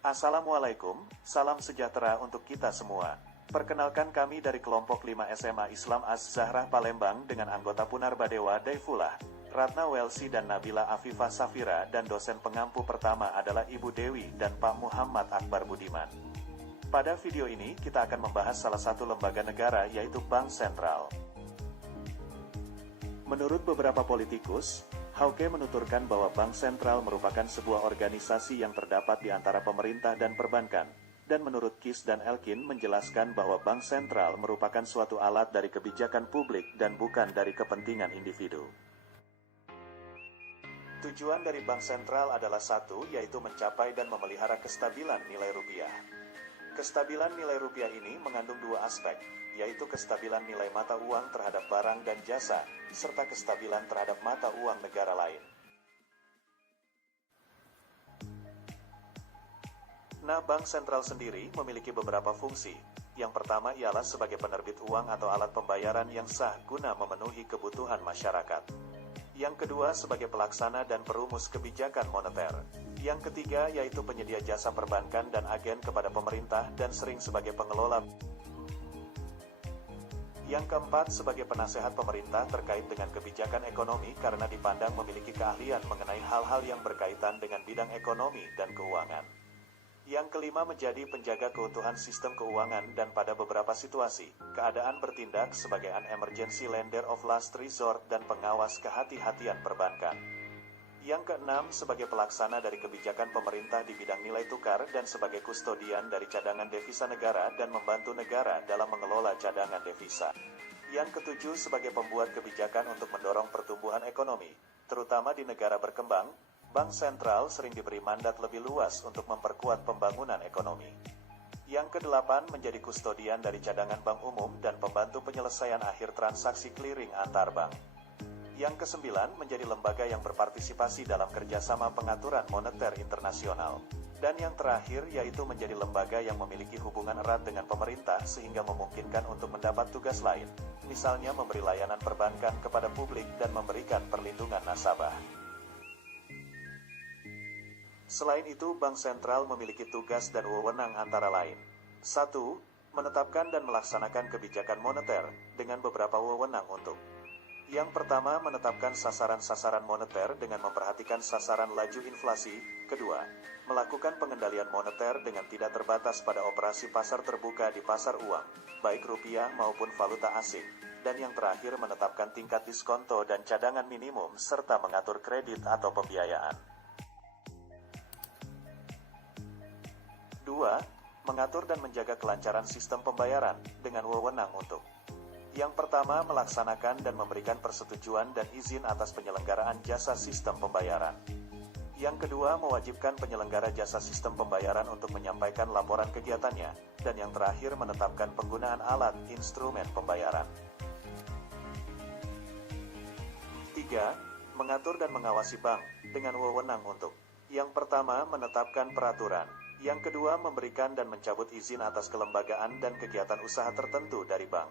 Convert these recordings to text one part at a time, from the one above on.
Assalamualaikum, salam sejahtera untuk kita semua. Perkenalkan kami dari kelompok 5 SMA Islam Az-Zahrah Palembang dengan anggota Punarbadewa Daifullah, Ratna Welsi dan Nabila Afifah Safira, dan dosen pengampu pertama adalah Ibu Dewi dan Pak Muhammad Akbar Budiman. Pada video ini kita akan membahas salah satu lembaga negara yaitu Bank Sentral. Menurut beberapa politikus, Hauke menuturkan bahwa Bank Sentral merupakan sebuah organisasi yang terdapat di antara pemerintah dan perbankan. Dan menurut Kis dan Elkin menjelaskan bahwa Bank Sentral merupakan suatu alat dari kebijakan publik dan bukan dari kepentingan individu. Tujuan dari Bank Sentral adalah satu, yaitu mencapai dan memelihara kestabilan nilai rupiah. Kestabilan nilai rupiah ini mengandung dua aspek, yaitu kestabilan nilai mata uang terhadap barang dan jasa, serta kestabilan terhadap mata uang negara lain. Nah, Bank Sentral sendiri memiliki beberapa fungsi. Yang pertama ialah sebagai penerbit uang atau alat pembayaran yang sah guna memenuhi kebutuhan masyarakat. Yang kedua sebagai pelaksana dan perumus kebijakan moneter. Yang ketiga yaitu penyedia jasa perbankan dan agen kepada pemerintah dan sering sebagai pengelola. Yang keempat sebagai penasehat pemerintah terkait dengan kebijakan ekonomi karena dipandang memiliki keahlian mengenai hal-hal yang berkaitan dengan bidang ekonomi dan keuangan. Yang kelima menjadi penjaga keutuhan sistem keuangan dan pada beberapa situasi, keadaan bertindak sebagai an emergency lender of last resort dan pengawas kehati-hatian perbankan. Yang keenam sebagai pelaksana dari kebijakan pemerintah di bidang nilai tukar dan sebagai kustodian dari cadangan devisa negara dan membantu negara dalam mengelola cadangan devisa. Yang ketujuh sebagai pembuat kebijakan untuk mendorong pertumbuhan ekonomi, terutama di negara berkembang. Bank Sentral sering diberi mandat lebih luas untuk memperkuat pembangunan ekonomi. Yang kedelapan menjadi kustodian dari cadangan bank umum dan pembantu penyelesaian akhir transaksi clearing antar bank. Yang kesembilan menjadi lembaga yang berpartisipasi dalam kerjasama pengaturan moneter internasional. Dan yang terakhir yaitu menjadi lembaga yang memiliki hubungan erat dengan pemerintah sehingga memungkinkan untuk mendapat tugas lain, misalnya memberi layanan perbankan kepada publik dan memberikan perlindungan nasabah. Selain itu, Bank Sentral memiliki tugas dan wewenang antara lain. 1. Menetapkan dan melaksanakan kebijakan moneter, dengan beberapa wewenang untuk. Yang pertama, menetapkan sasaran-sasaran moneter dengan memperhatikan sasaran laju inflasi. Kedua, melakukan pengendalian moneter dengan tidak terbatas pada operasi pasar terbuka di pasar uang, baik rupiah maupun valuta asing. Dan yang terakhir, menetapkan tingkat diskonto dan cadangan minimum, serta mengatur kredit atau pembiayaan. 2. Mengatur dan menjaga kelancaran sistem pembayaran, dengan wewenang untuk. Yang pertama, melaksanakan dan memberikan persetujuan dan izin atas penyelenggaraan jasa sistem pembayaran. Yang kedua, mewajibkan penyelenggara jasa sistem pembayaran untuk menyampaikan laporan kegiatannya. Dan yang terakhir, menetapkan penggunaan alat instrumen pembayaran. 3. Mengatur dan mengawasi bank, dengan wewenang untuk. Yang pertama, menetapkan peraturan. Yang kedua, memberikan dan mencabut izin atas kelembagaan dan kegiatan usaha tertentu dari bank.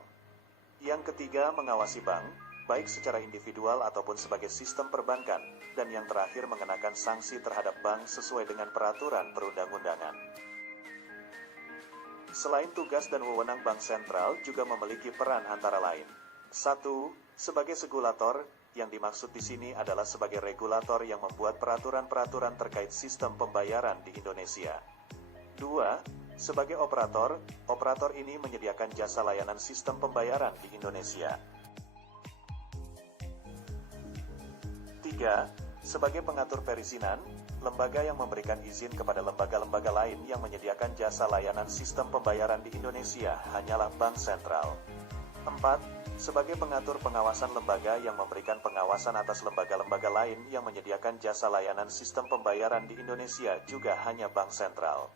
Yang ketiga, mengawasi bank, baik secara individual ataupun sebagai sistem perbankan. Dan yang terakhir, mengenakan sanksi terhadap bank sesuai dengan peraturan perundang-undangan. Selain tugas dan wewenang Bank Sentral juga memiliki peran antara lain. 1. Sebagai regulator, yang dimaksud di sini adalah sebagai regulator yang membuat peraturan-peraturan terkait sistem pembayaran di Indonesia. 2. Sebagai operator, operator ini menyediakan jasa layanan sistem pembayaran di Indonesia. 3. Sebagai pengatur perizinan, lembaga yang memberikan izin kepada lembaga-lembaga lain yang menyediakan jasa layanan sistem pembayaran di Indonesia hanyalah Bank Sentral. 4. Sebagai pengatur pengawasan lembaga yang memberikan pengawasan atas lembaga-lembaga lain yang menyediakan jasa layanan sistem pembayaran di Indonesia juga hanya Bank Sentral.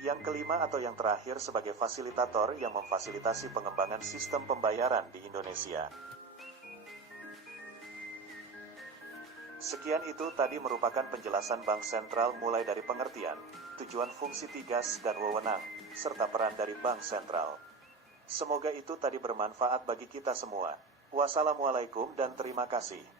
Yang kelima atau yang terakhir sebagai fasilitator yang memfasilitasi pengembangan sistem pembayaran di Indonesia. Sekian itu tadi merupakan penjelasan Bank Sentral mulai dari pengertian, tujuan fungsi tugas dan wewenang, serta peran dari Bank Sentral. Semoga itu tadi bermanfaat bagi kita semua. Wassalamualaikum dan terima kasih.